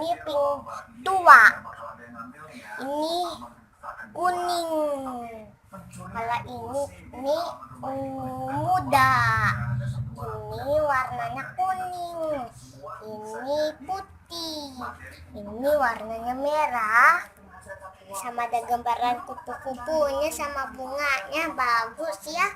ini pink tua, ini kuning. Kalau ini muda, ini warnanya kuning, ini putih, ini warnanya merah, sama ada gambaran kupu-kupunya sama bunganya, bagus ya.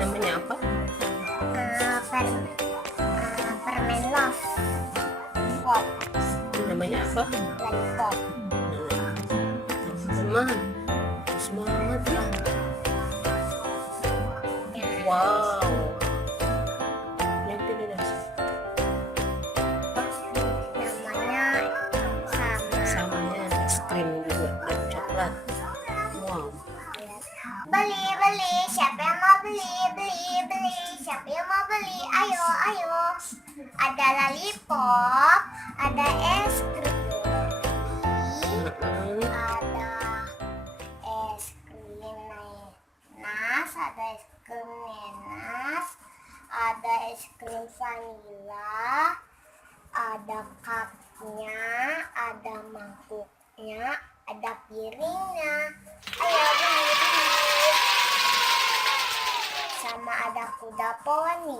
Namanya apa? Permen love pop, Namanya apa? lollipop. Teman, semangat ya. Wow. Yang tidak ada. Namanya Samanya es krim juga dan coklat. Wow. beli, siapa yang mau beli, siapa yang mau beli, ayo. Ada lollipop, ada es krim, ada es krim nanas, ada es krim vanila, ada cupnya, ada mangkuknya, ada piringnya. Ayo beli. Sama ada kuda poni.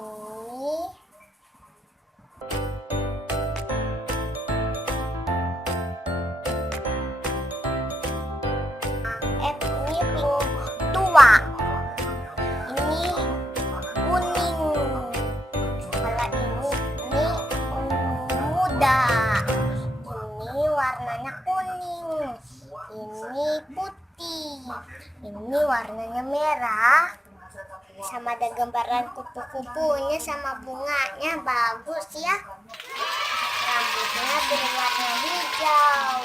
Ini pink tua, ini kuning. Kalau ini muda, ini warnanya kuning, ini putih, ini warnanya merah, sama ada gambaran kupu-kupunya sama bunganya, bagus ya. Rambutnya berwarna hijau.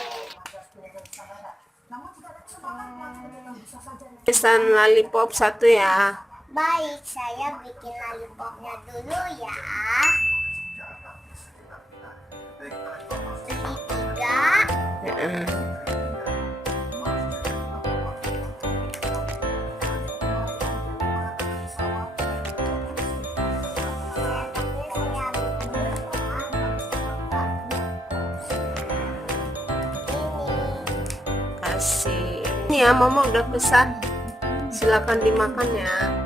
Pesan lollipop satu ya. Baik, saya bikin lollipopnya dulu ya. Beli 3. Kasih. Ini ya, Mama udah pesan. Silakan dimakan ya.